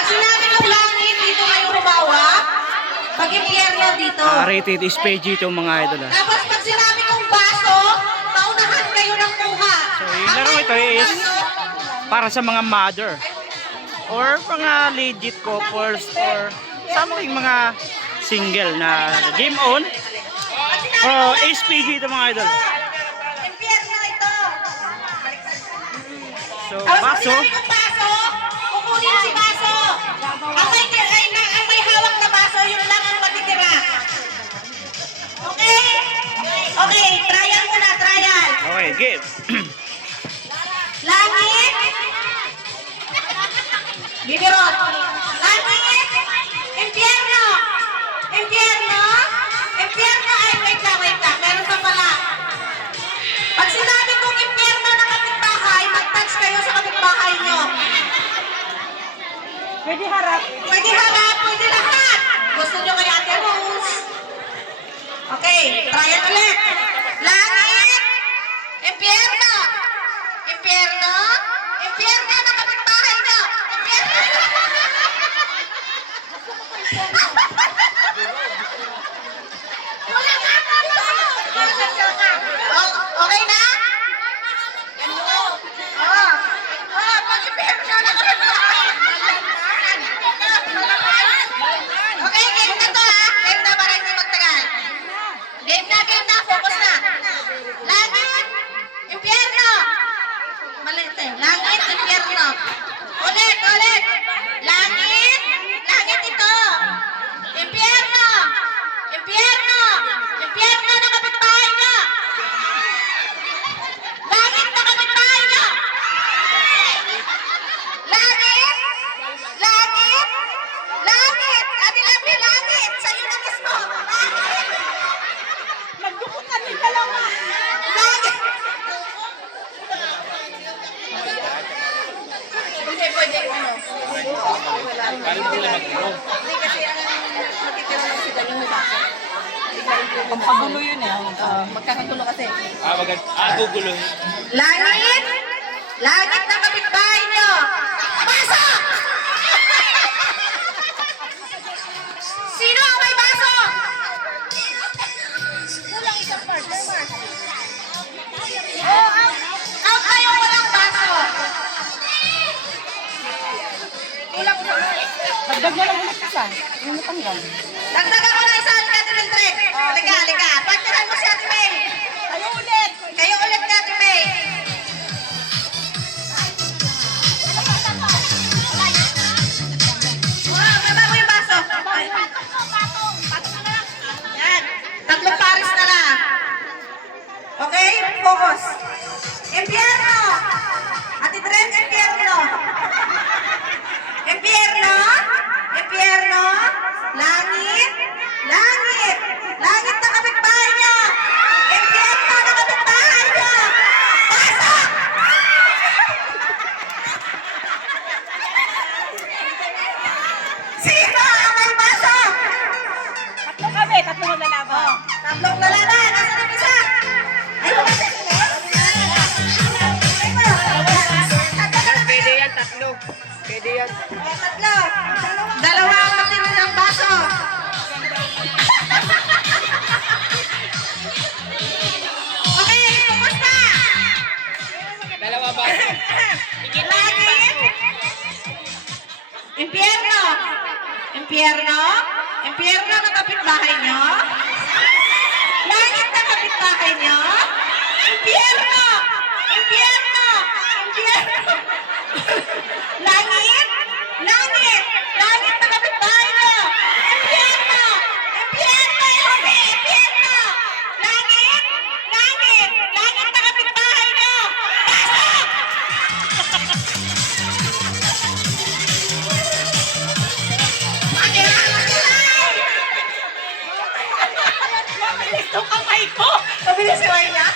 Pag sinabi ng langit, dito kayo humawak. Pag impyerno dito. Rated is PG itong mga idol. Tapos pag sinabi kong baso, paunahan kayo ng kuha. So yung laro ito is para sa mga mother or mga legit couples or sa mga single na game on o SPG ito mga idol. Impyerno ito. So Tapos pag baso, sinabi kong baso, kukunin si baso. Ang may hawak na baso, yun lang ang matitira. Okay? Okay, trial muna, trial. okay, game. Langit. Bibirot. Langit. Impyerno. Impyerno. Impyerno. Ay, wait lang. Meron pa pala. Pag sinabi kong impyerno ng kapitbahay, mag-touch kayo sa kapitbahay nyo. Pwede harap. Pwede harap, pwede lahat. Gusto nyo kay Ate Rose? Okay, trial ulit. Langit. Impyerno. Impyerno. Impyerno ng kapitbahay nyo. Impyerno. Wala nga pa ito. Okay na? Pag impyerno ng kapitbahay. Okay, game na to ha. Game na para hindi magtagal. Game na. Focus na. Langit. Impyerno. Maliit eh. Langit, impyerno. Ulit. Langit. Langit ito. Impyerno. Impyerno. Impyerno na kapitbahay nyo. Langit na kapitbahay nyo. Langit. Langit. Langit. Labi-labi langit. Sa'yo na mismo. Langit. Nagdukutan ni dalawa. Langit. Hindi pwede ano. Hindi kasi ang nakitira lang sila yung baso. Pampagulo yun eh. Magkakagulo kasi. Gugulo. Langit! Langit na kapitbahay nyo! Baso! Sino ang may baso? Kulang isang part. Out kayo walang baso. Kulang isang part. Dagdag na lang ulit isa. Yung natanggal. Dagdagan ko na isa ni Ate Mildred. Halika. Pagtiran mo si Ate May. Kayo ulit ni Ate May. Wow, baba mo yung baso. Yan. Tatlong pares na lang. Okay? Focus. Impyerno. Ate Dren, impyerno. Impyerno. Impyerno. Langit. Langit. Langit na kapitbahay niyo. Impyerno na kapitbahay niyo. Pasok! Sino ang may pasok? Tatlong lalaban. Tatlong lalaban. Nasaan ang isa? Ay, wala sa Pwede yan, tatlo. Pwede yan. tatlo. Dalawa ang matira ng baso. Okay, kumusta? Dalawa ba? Langit. Impyerno. Impyerno. Impyerno na kapitbahay nyo. Langit na kapitbahay nyo. Impyerno. Impyerno. Impyerno. Langit. Langit. Langit na kapitbahay nyo. Impyerno. Impyerno. Impyerno. Langit. Langit. Langit na kapitbahay nyo. Pasok! Ito kamay ko. Mabilis si Wayna.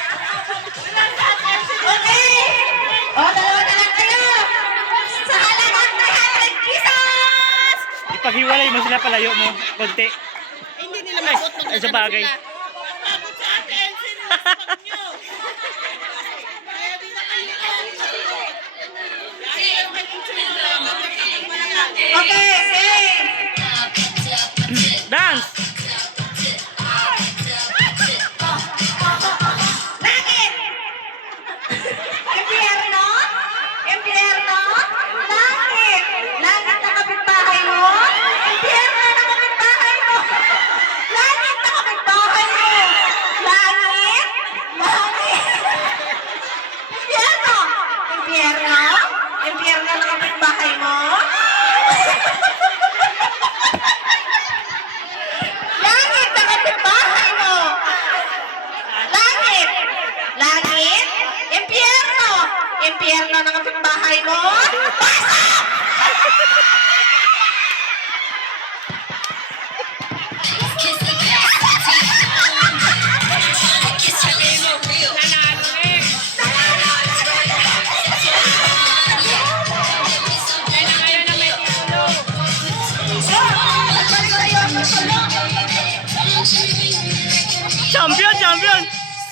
Okay. O, dalawa na lang kayo. Sa halagang 300 pesos. Ipaghiwalay mo sila palayo mo. Konti. Hindi nila masot. Ay, sa bagay. Pagod sa atin. Okay. champion, champion.